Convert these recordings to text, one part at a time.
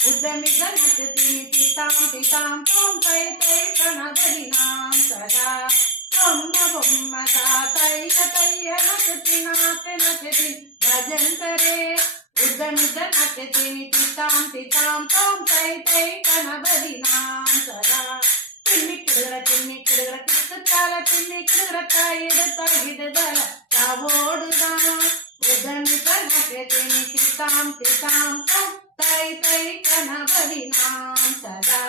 उद्यमित नचती ताम तिताम तोम तै तै कनदरिनाम सदा ब्रह्म ब्रह्मता तै तै नचती भजन्तरे उद्यमित नचती तिताम तोम तै तै कनदरिनाम सदा ತಿನ್ನಿಕ್ಕಿಡುಗರ ಕಿತ್ತುತ್ತಾಲ ತಿನ್ನಿಕ್ಕಿಡುಗರ ಕಾಯಿಡುತ್ತಾಗಿಡುದಲ ತಾವೋಡುದಾನ ಉದಮಿತ ನಗೆ ತಿನ್ನಿಕ್ಕಿತ್ತಾಂ ತಿತಾಂ ತೈ ತೈ ಕನಬರಿನಾಂ ಸದಾ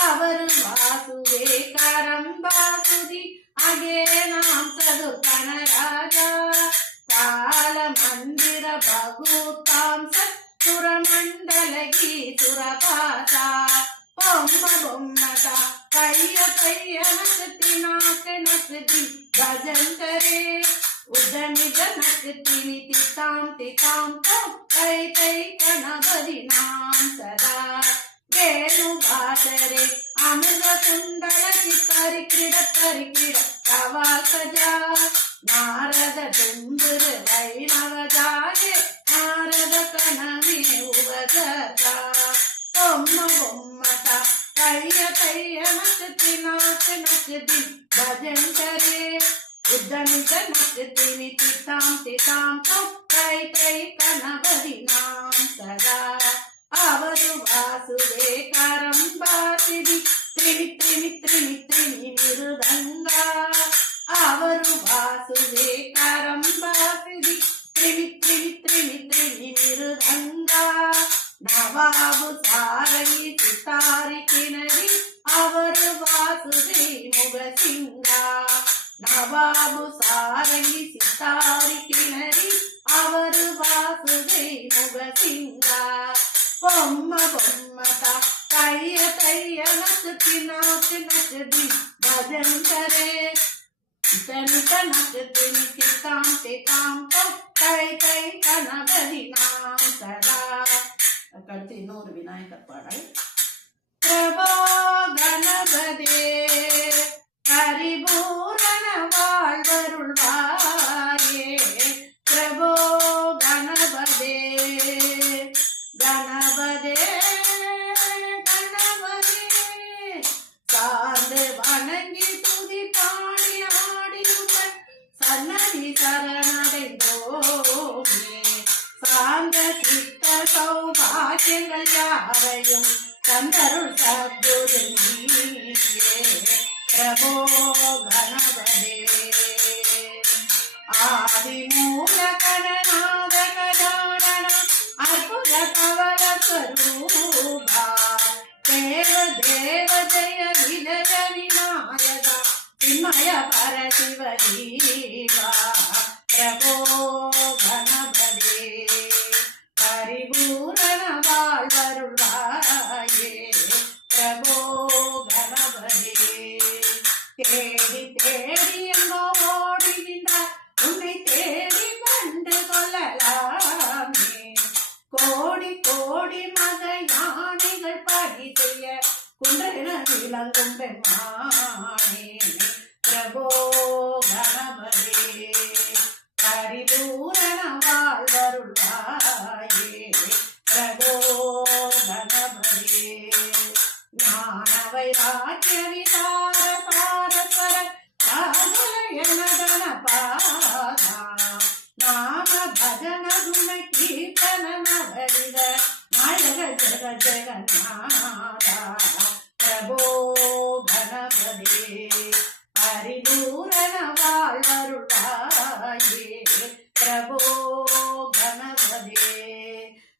ಅವರು ವಾಸುದೇಕಾರಂ ವಾಸುದಿ ಅಗೇ ನಾಂ ಸದು ಕಣರಾಜ ಕಾಲ ಮಂದಿರ ಭಗೂತಾಂ ಸುರಮಂಡಲಗಿ ಸುರಪಾಸ ಬೊಮ್ಮ ಬೊಮ್ಮತ ಕೈಯ ಕೈಯ ನಕತಿ ಭಜಂತರೆ ಉದ್ಯಮಿತ ನಕತೀನಿ ತಿತಾಂ ತೈ ತೈ ಕಣಬರಿನಾಂ ಸದಾ ವೇಣು ಭಾಷರೆ ಅಮೃತ ಕುಂಡಲ ಚಿತ್ತರಿ ಕ್ರೀಡ ಕವಾ ಸಜಾ ನಾರದ ತುಂಬುರ ವೈಣವ ಜಾಗೆ ನಾರದ ಕಣಮೇ ಉವಜತ ಬೊಮ್ಮ ಬೊಮ್ಮತ ಕೈಯ ಕೈಯ ನಚತಿ ಭಜಂತರೆ ಉದ್ಯಮಿತ ನಚತೀನಿ ತಿತಾಂ ತೈ ತೈ ಕನಬರಿನಾಂ ಸದಾ ಅವರು ವಾಸುದೇಕಾರಂ ವಾಸಿದಿ ತ್ರಿನಿ ಮೃದಂಗ ಅವರು ವಾಸುದೇಕಾರಂ ವಾಸಿದಿ ತ್ರಿನಿ ಮೃದಂಗ ನವಾಬು ಸಾರಗಿ ಸಿತಾರಿ ಕಿನರಿ ಅವರು ವಾಸುದೇ ಮುಗಸಿಂಗ ನವಾಬು ಸಾರಗಿ ಸಿತಾರಿ ಕಿನರಿ ಅವರು ವಾಸುದೇ ಮುಗಸಿಂಗ ಬೊಮ್ಮ ಬೊಮ್ಮತ ಕೈಯ ಕೈಯ ನಚತಿ ಭಜಂತರೆ ತನಿತ ನಚತೀನಿ ತಿತಾಂ ತೈ ತೈ ಕನಬರಿನಾಂ ಸದಾ அடுத்து இன்னொரு விநாயகர் பாடல். பிரபோ கணபதே பரிபூரண வாழ்வருள்வாயே பிரபோ கணபதே கணபதே சார்ந்து வணங்கி துதி பாடி ஆடியுடன் சன்னதி சரணடைந்தோமே சாந்த சித்த சௌபாகியங்கள் யாவையும் தந்தருள் சத்குரு நீயே பிரபோ கணபதே ஆதி மூல கணநாத கஜானன அற்புத கவல ஸ்வரூபா தேவ தேவ ஜய விஜய விநாயக சின்மய பரசிவ ஜீவா பிரபோ கணபதே பரிபூரண வாழ்வருள்வாயே பிரபோ கணபதே தேடி தேடி எங்கோ ஓடுகின்றார் உன்னை தேடி கண்டு கொள்ளலாமே கோடி கோடி மத யானைகள் படி செய்ய குன்றென விளங்கும் பெண்மானே பிரபோ கணபதே பரிபூரண வாழ்வருள்வாயே பிரபோ கணபதே ஞான வைராக்கிய விசார சாரஸ்வர சாகுலயன கணபாதா நாம பஜன குண கீர்த்தன நவரித நாயக ஜக ஜகநாதா பிரபோ கணபதே பரிபூரண வாழ்வருள்வாயே பிரபோ கணபதே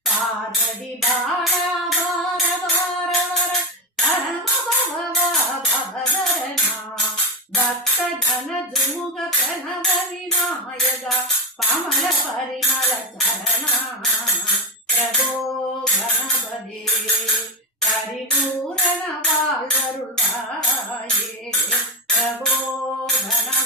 பார்வதி பாடா பார பார வர பரம பவதரனா பக்த ஜன ஜுமுக பிரணவ விநாயக பாமர பரிமள சரணா பிரபோ கணபதே பரிபூரண வாழ்வருள்வாயே பிரபோ கணபதே